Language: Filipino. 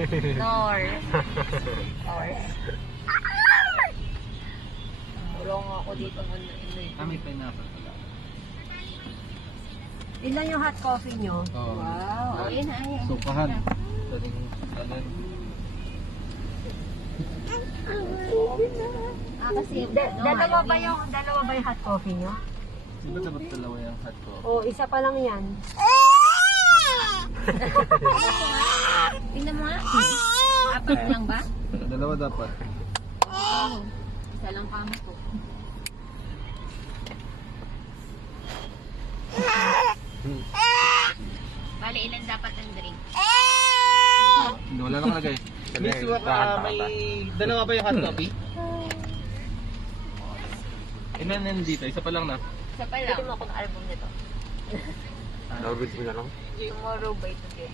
North. Ulong ako dito ng May pineapple pala. Ilan yung hot coffee nyo? Oo. Wow, ayun na ayun. Sukahan. Daling talan. Kasi Dalawa ba yung hot coffee nyo? Di ba dapat dalawa yung hot ko? O, isa pa lang yan. Tingnan mo nga. Apat lang ba? Dalawa dapat. Oo. Isa lang kamo ko. Bale, ilan dapat ang drink? Wala lang lagay. Miss, may dalawa ba yung hot coffee? Ilan nandito? Isa pa lang na. Isa pa lang. Pwede mo akong album nito. Norwich mo na lang? Tomorrow by today.